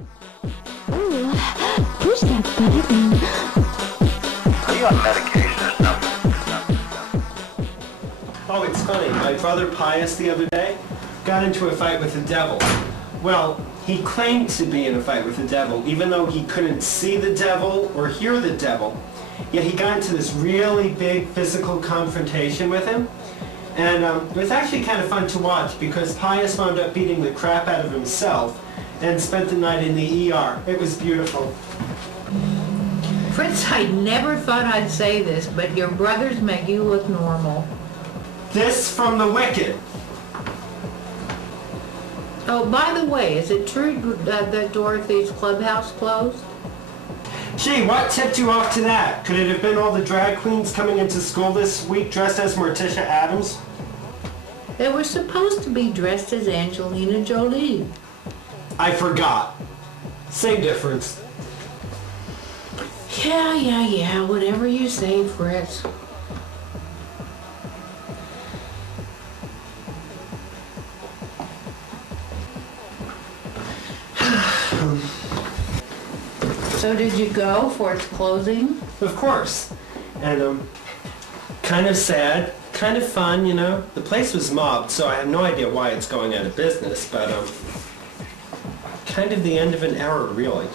Ooh, push that button. Are you on medication or something? Oh, it's funny. My brother Pius the other day got into a fight with the devil. Well, he claimed to be in a fight with the devil, even though he couldn't see the devil or hear the devil. Yet he got into this really big physical confrontation with him. And it was actually kind of fun to watch because Pius wound up beating the crap out of himself and spent the night in the ER. It was beautiful. Fritz, I never thought I'd say this, but your brothers make you look normal. This from the Wicked. Oh, by the way, is it true that Dorothy's clubhouse closed? Gee, what tipped you off to that? Could it have been all the drag queens coming into school this week dressed as Morticia Addams? They were supposed to be dressed as Angelina Jolie. I forgot. Same difference. Yeah, whatever you say, Fritz. So did you go for its closing? Of course. And kind of sad, kind of fun, you know. The place was mobbed, so I have no idea why it's going out of business, but kind of the end of an era, really.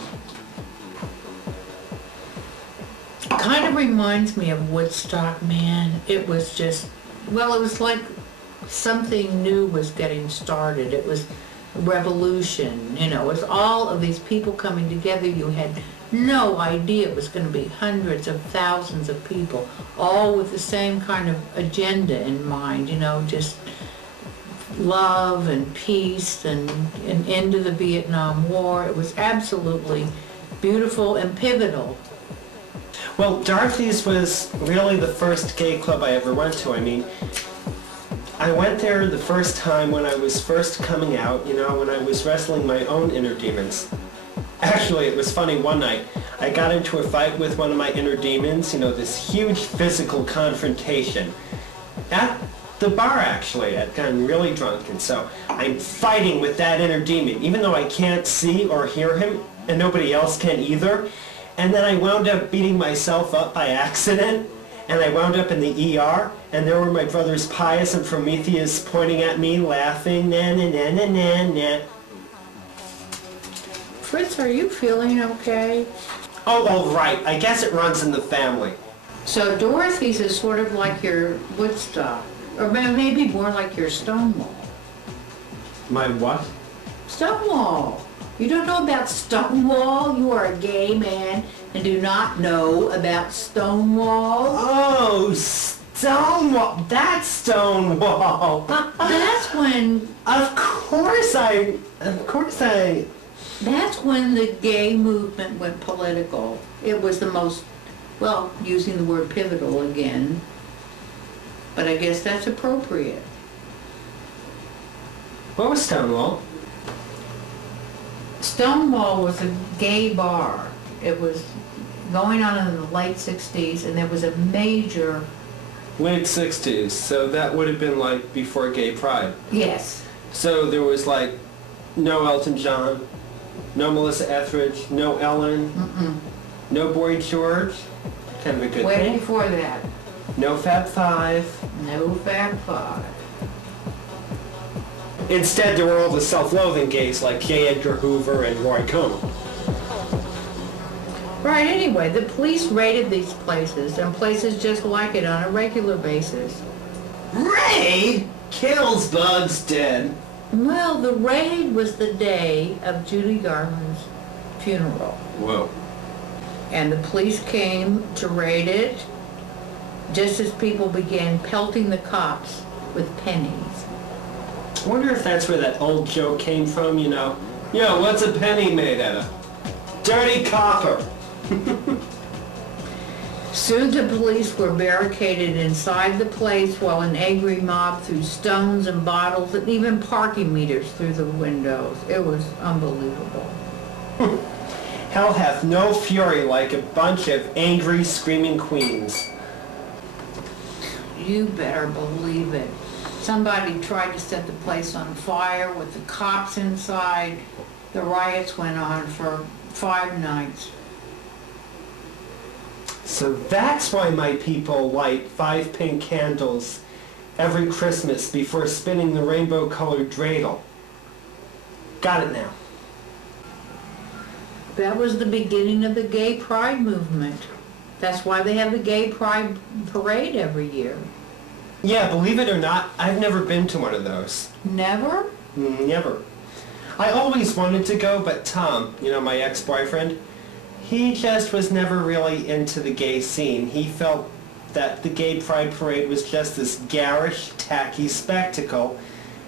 Kind of reminds me of Woodstock, man. It was just, well, it was like something new was getting started. It was a revolution, you know. It was all of these people coming together. You had no idea it was going to be hundreds of thousands of people, all with the same kind of agenda in mind, you know, just love and peace and an end to the Vietnam War. It was absolutely beautiful and pivotal. Well, Dorothy's was really the first gay club I ever went to. I mean, I went there the first time when I was first coming out, you know, when I was wrestling my own inner demons. Actually, it was funny, one night I got into a fight with one of my inner demons, you know, this huge physical confrontation. At the bar, actually. I'd gotten really drunk, and so I'm fighting with that inner demon, even though I can't see or hear him, and nobody else can either. And then I wound up beating myself up by accident, and I wound up in the ER, and there were my brothers Pius and Prometheus pointing at me, laughing, na-na-na-na-na-na. Fritz, are you feeling okay? Oh, all right. I guess it runs in the family. So Dorothy's is sort of like your Woodstock, or maybe more like your Stonewall. My what? Stonewall. You don't know about Stonewall? You are a gay man and do not know about Stonewall? Oh, Stonewall. That's Stonewall. That's when... Of course I... That's when the gay movement went political. It was the most, well, using the word pivotal again, but I guess that's appropriate. What was Stonewall? Stonewall was a gay bar. It was going on in the late 60s, and there was a major... Late 60s, so that would have been like before Gay Pride. Yes. So there was like no Elton John, no Melissa Etheridge, no Ellen, no Boy George, kind of a good Way thing. before that. No Fab Five. No Fab Five. Instead, there were all the self-loathing gays like J. Edgar Hoover and Roy Cohn. Right, anyway, the police raided these places and places just like it on a regular basis. Raid? Kills bugs dead. Well, the raid was the day of Judy Garland's funeral. Whoa. And the police came to raid it just as people began pelting the cops with pennies. I wonder if that's where that old joke came from, you know. Yo, what's a penny made out of? Dirty copper. Soon the police were barricaded inside the place while an angry mob threw stones and bottles and even parking meters through the windows. It was unbelievable. Hell hath no fury like a bunch of angry, screaming queens. You better believe it. Somebody tried to set the place on fire with the cops inside. The riots went on for 5 nights. So that's why my people light 5 pink candles every Christmas before spinning the rainbow-colored dreidel. Got it now. That was the beginning of the gay pride movement. That's why they have the gay pride parade every year. Yeah, believe it or not, I've never been to one of those. Never? Never. I always wanted to go, but Tom, you know, my ex-boyfriend, he just was never really into the gay scene. He felt that the gay pride parade was just this garish, tacky spectacle,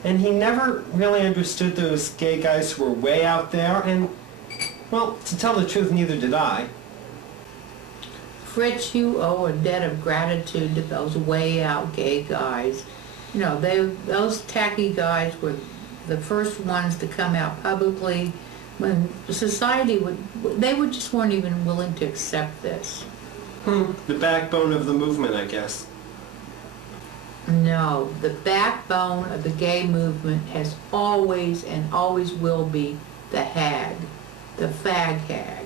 and he never really understood those gay guys who were way out there, and, well, to tell the truth, neither did I. Fritz, you owe a debt of gratitude to those way out gay guys. You know, those tacky guys were the first ones to come out publicly when society they just weren't even willing to accept this. The backbone of the movement, I guess. No, the backbone of the gay movement has always and always will be the hag, the fag hag,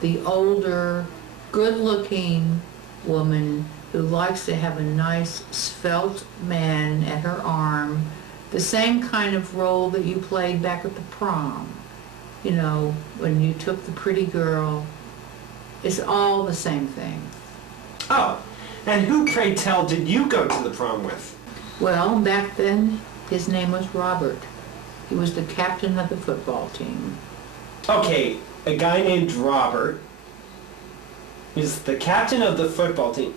the older, good-looking woman who likes to have a nice svelte man at her arm, the same kind of role that you played back at the prom. You know, when you took the pretty girl. It's all the same thing. Oh, and who, pray tell, did you go to the prom with? Well, back then, his name was Robert. He was the captain of the football team. Okay, a guy named Robert is the captain of the football team.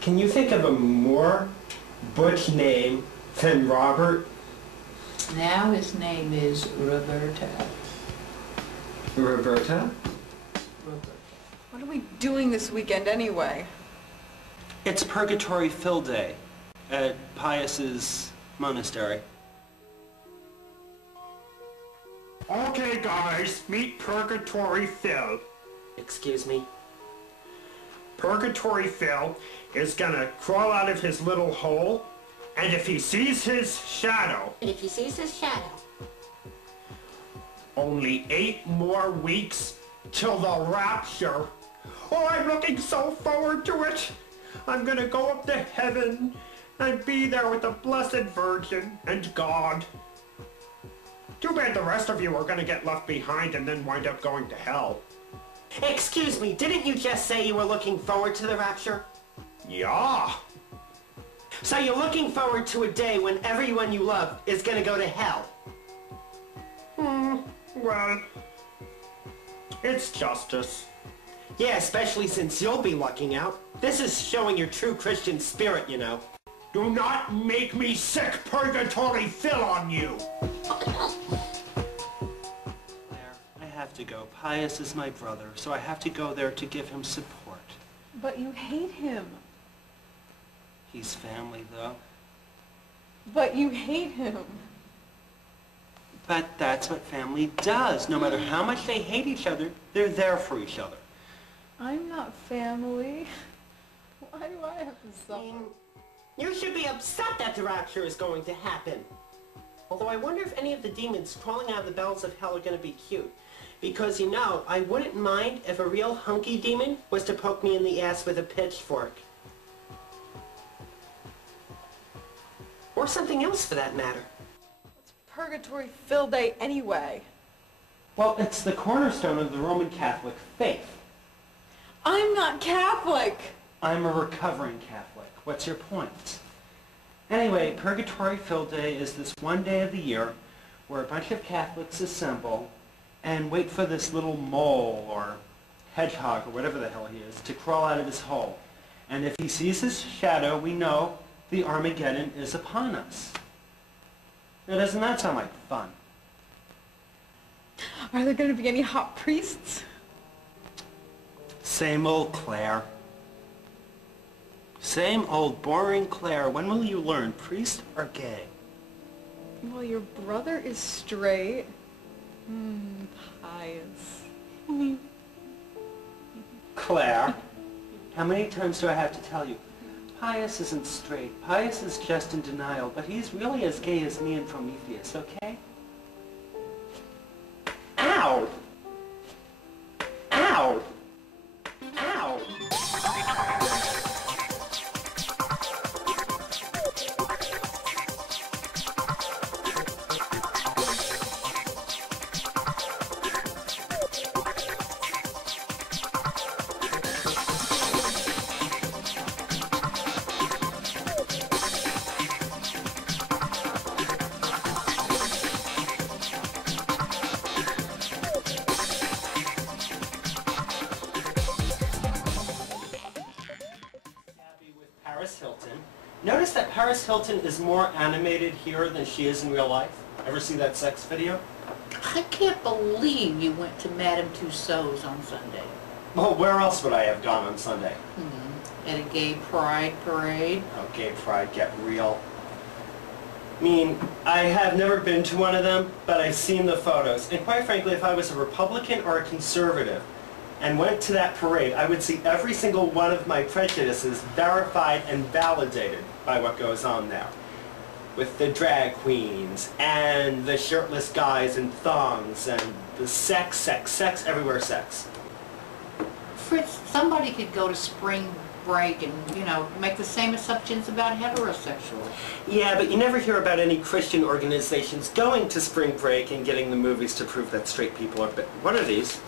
Can you think of a more butch name than Robert? Now his name is Roberta. Roberta? What are we doing this weekend anyway? It's Purgatory Phil Day at Pius's monastery. Okay, guys, meet Purgatory Phil. Excuse me? Purgatory Phil is gonna crawl out of his little hole, and if he sees his shadow, only 8 more weeks till the rapture. Oh, I'm looking so forward to it. I'm gonna go up to heaven and be there with the Blessed Virgin and God. Too bad the rest of you are gonna get left behind and then wind up going to hell. Excuse me, didn't you just say you were looking forward to the rapture? Yeah. So you're looking forward to a day when everyone you love is gonna go to hell? Well, it's justice. Yeah, especially since you'll be lucking out. This is showing your true Christian spirit, you know. Do not make me sick, Purgatory Phil, on you! Claire, I have to go. Pius is my brother, so I have to go there to give him support. But you hate him. He's family, though. But you hate him. But that's what family does. No matter how much they hate each other, they're there for each other. I'm not family. Why do I have to suffer? You should be upset that the rapture is going to happen. Although I wonder if any of the demons crawling out of the bowels of hell are going to be cute. Because, you know, I wouldn't mind if a real hunky demon was to poke me in the ass with a pitchfork. Or something else for that matter. It's Purgatory Phil Day anyway. Well, it's the cornerstone of the Roman Catholic faith. I'm not Catholic! I'm a recovering Catholic. What's your point? Anyway, Purgatory Phil Day is this one day of the year where a bunch of Catholics assemble and wait for this little mole or hedgehog or whatever the hell he is to crawl out of his hole. And if he sees his shadow, we know the Armageddon is upon us. Now, doesn't that sound like fun? Are there going to be any hot priests? Same old Claire. Same old boring Claire. When will you learn, priest or gay? Well, your brother is straight. Pious. Claire, how many times do I have to tell you? Pius isn't straight. Pius is just in denial, but he's really as gay as me and Prometheus, okay? Notice that Paris Hilton is more animated here than she is in real life. Ever see that sex video? I can't believe you went to Madame Tussauds on Sunday. Well, where else would I have gone on Sunday? At a gay pride parade. Oh, gay pride, get real. I mean, I have never been to one of them, but I've seen the photos. And quite frankly, if I was a Republican or a conservative and went to that parade, I would see every single one of my prejudices verified and validated by what goes on there. With the drag queens, and the shirtless guys in thongs, and the sex, everywhere sex. Fritz, somebody could go to spring break and, make the same assumptions about heterosexuals. Yeah, but you never hear about any Christian organizations going to spring break and getting the movies to prove that straight people are... What are these?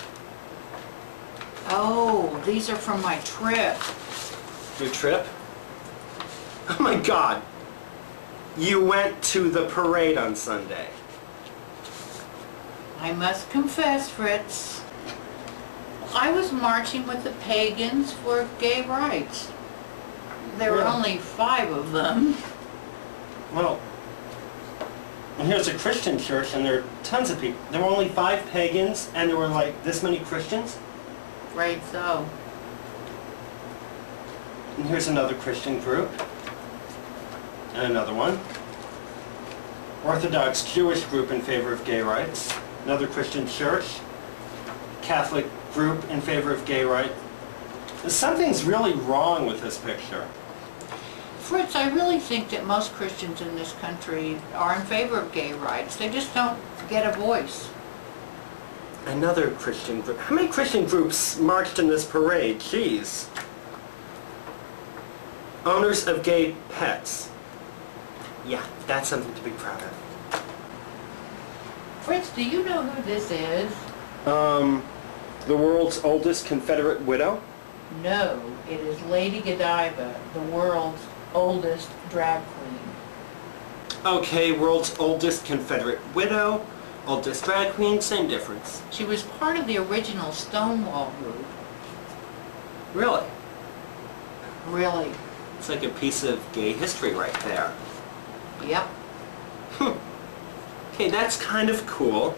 Oh, these are from my trip. Your trip? Oh my God! You went to the parade on Sunday. I must confess, Fritz, I was marching with the pagans for gay rights. There were Really? only 5 of them. Well, and here's a Christian church and there are tons of people. There were only 5 pagans and there were like this many Christians? Right so. And here's another Christian group. And another one. Orthodox Jewish group in favor of gay rights. Another Christian church. Catholic group in favor of gay rights. Something's really wrong with this picture. Fritz, I really think that most Christians in this country are in favor of gay rights. They just don't get a voice. Another Christian group. How many Christian groups marched in this parade? Jeez. Owners of gay pets. Yeah, that's something to be proud of. Fritz, do you know who this is? The world's oldest Confederate widow? No, it is Lady Godiva, the world's oldest drag queen. Okay, world's oldest Confederate widow, oldest drag queen, same difference. She was part of the original Stonewall group. Really? Really? It's like a piece of gay history right there. Yep. Okay, that's kind of cool.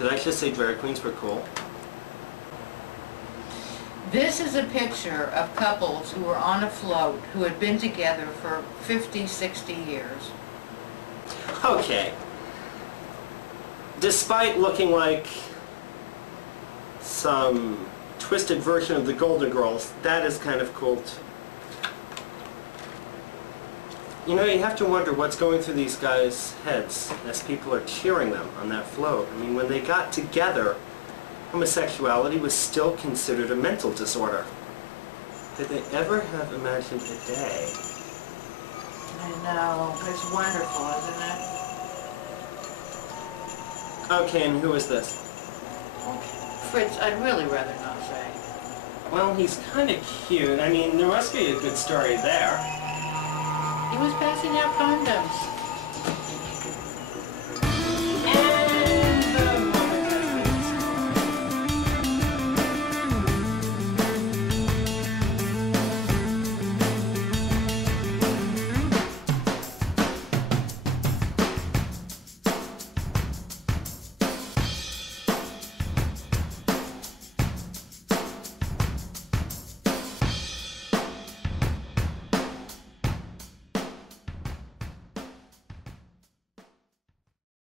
Did I just say drag queens were cool? This is a picture of couples who were on a float who had been together for 50, 60 years. Okay. Despite looking like some twisted version of the Golden Girls, that is kind of cool too. You know, you have to wonder what's going through these guys' heads as people are cheering them on that float. I mean, when they got together, homosexuality was still considered a mental disorder. Did they ever have imagined a day? I know. It's wonderful, isn't it? Okay, and who is this? Fritz, I'd really rather not say. Well, he's kind of cute. I mean, there must be a good story there. He was passing out condoms.